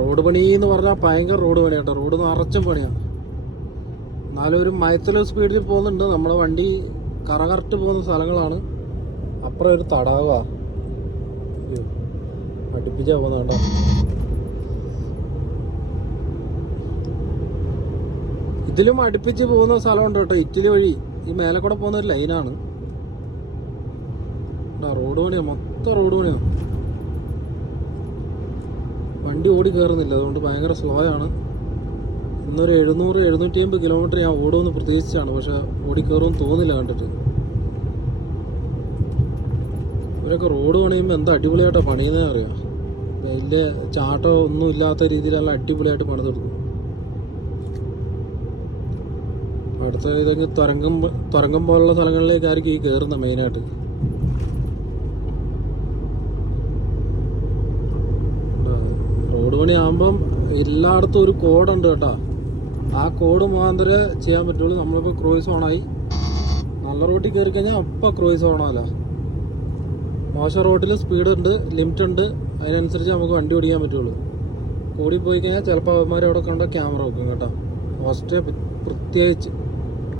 Road പണി എന്ന് പറഞ്ഞാൽ ഭയങ്കര റോഡ് പണിയാട്ടോ. റോഡ് നിറച്ചും പണിയാണ്. എന്നാലും ഒരു മയത്തിലെ സ്പീഡിൽ പോകുന്നുണ്ട്. നമ്മുടെ വണ്ടി കറകറക്റ്റ് പോകുന്ന സ്ഥലങ്ങളാണ്. അപ്പുറം ഒരു തടാകവാ, അടുപ്പിച്ചാ പോകുന്ന കേട്ടോ. ഇതിലും അടുപ്പിച്ച് പോകുന്ന സ്ഥലമുണ്ട് കേട്ടോ. ഇറ്റലി വഴി ഈ മേലെ കൂടെ പോകുന്ന ഒരു ലൈനാണ്. റോഡ് പണിയാണ്, മൊത്തം റോഡ് പണിയാണ്. വണ്ടി ഓടി കയറുന്നില്ല, അതുകൊണ്ട് ഭയങ്കര സ്ലോ ആണ്. ഇന്നൊരു 700-750 കിലോമീറ്റർ ഞാൻ ഓടുമെന്ന് പ്രതീക്ഷിച്ചാണ്, പക്ഷെ ഓടി കയറുമെന്ന് തോന്നില്ല കണ്ടിട്ട്. ഇവരൊക്കെ റോഡ് പണിയുമ്പോൾ എന്താ അടിപൊളിയായിട്ടാണ് പണിയുന്നതെന്ന് അറിയാം. വലിയ ചാട്ടോ ഒന്നും ഇല്ലാത്ത രീതിയിലെല്ലാം അടിപൊളിയായിട്ട് പണിതെടുക്കും. അടുത്ത ഇതൊക്കെ തുരങ്കം പോലുള്ള സ്ഥലങ്ങളിലേക്കായിരിക്കും ഈ കയറുന്നത് മെയിനായിട്ട്. റോഡ് പണിയാകുമ്പം എല്ലായിടത്തും ഒരു കോഡുണ്ട് കേട്ടോ. ആ കോഡ് മുഖാന്തരേ ചെയ്യാൻ പറ്റുള്ളൂ. നമ്മളിപ്പോൾ ക്രൂയിസ് ഓണായി, നല്ല റോട്ടിൽ കയറി കഴിഞ്ഞാൽ അപ്പം ക്രൂയിസ് ഓണാമല്ല. മോശം റോഡിൽ സ്പീഡ് ഉണ്ട്, ലിമിറ്റ് ഉണ്ട്, അതിനനുസരിച്ച് നമുക്ക് വണ്ടി ഓടിക്കാൻ പറ്റുള്ളൂ. കൂടി പോയി കഴിഞ്ഞാൽ ചിലപ്പോൾ അവന്മാർ അവിടെ കണ്ട ക്യാമറ വെക്കും കേട്ടോ. ഓസ്ട്രിയ പ്രത്യേകിച്ച്.